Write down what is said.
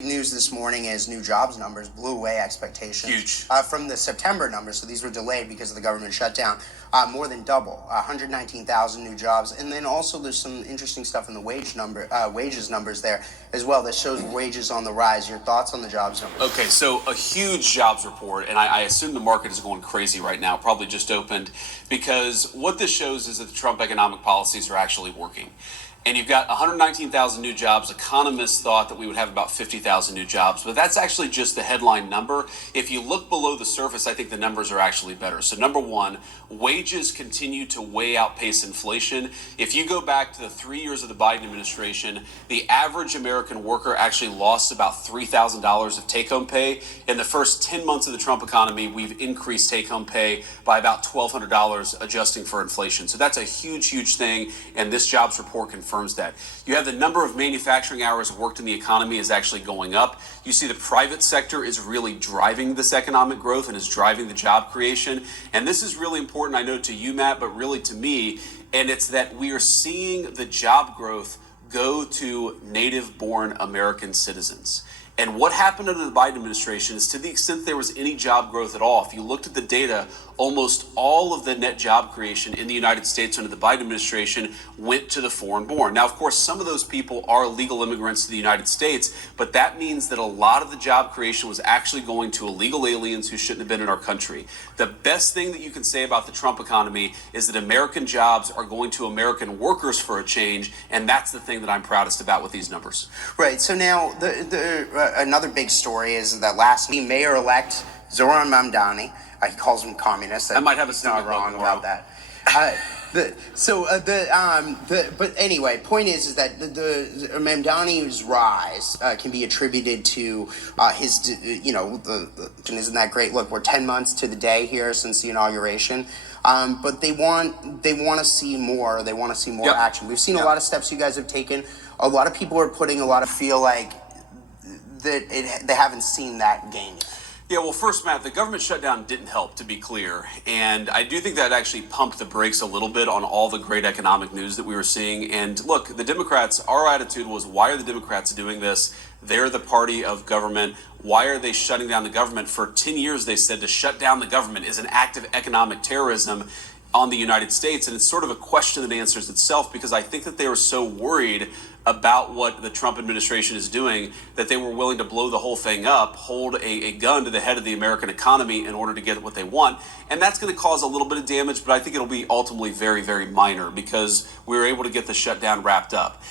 News this morning is new jobs numbers blew away expectations. Huge. From the September numbers, so these were delayed because of the government shutdown. More than double, 119,000 new jobs, and then also there's some interesting stuff in the wages numbers there as well that shows wages on the rise. Your thoughts on the jobs numbers? Okay, so a huge jobs report, and I assume the market is going crazy right now, probably just opened, because what this shows is that the Trump economic policies are actually working. And you've got 119,000 new jobs. Economists thought that we would have about 50,000 new jobs, but that's actually just the headline number. If you look below the surface, I think the numbers are actually better. So number one, wages continue to way outpace inflation. If you go back to the 3 years of the Biden administration, the average American worker actually lost about $3,000 of take-home pay. In the first 10 months of the Trump economy, we've increased take-home pay by about $1,200, adjusting for inflation. So that's a huge, huge thing, and this jobs report confirms that. You have the number of manufacturing hours worked in the economy is actually going up. You see the private sector is really driving this economic growth and is driving the job creation. And this is really important, I know, to you, Matt, but really to me. And it's that we are seeing the job growth go to native-born American citizens. And what happened under the Biden administration is, to the extent there was any job growth at all, if you looked at the data, almost all of the net job creation in the United States under the Biden administration went to the foreign-born. Now, of course, some of those people are legal immigrants to the United States, but that means that a lot of the job creation was actually going to illegal aliens who shouldn't have been in our country. The best thing that you can say about the Trump economy is that American jobs are going to American workers for a change, and that's the thing that I'm proudest about with these numbers. Right. So now another big story is that last week, Mayor-elect Zoran Mamdani, he calls him communist. I might have a not wrong about that. But anyway, point is that the Mamdani's rise can be attributed to his, isn't that great? Look, we're 10 months to the day here since the inauguration. But they want to see more. They want to see more action. We've seen a lot of steps you guys have taken. A lot of people are putting a lot of feel like that they haven't seen that gain yet. Yeah, well, first, Matt, the government shutdown didn't help, to be clear. And I do think that actually pumped the brakes a little bit on all the great economic news that we were seeing. And look, the Democrats, our attitude was, why are the Democrats doing this? They're the party of government. Why are they shutting down the government? For 10 years, they said to shut down the government is an act of economic terrorism on the United States. And it's sort of a question that answers itself, because I think that they were so worried about what the Trump administration is doing that they were willing to blow the whole thing up, hold a gun to the head of the American economy in order to get what they want. And that's going to cause a little bit of damage, but I think it'll be ultimately very, very minor, because we were able to get the shutdown wrapped up.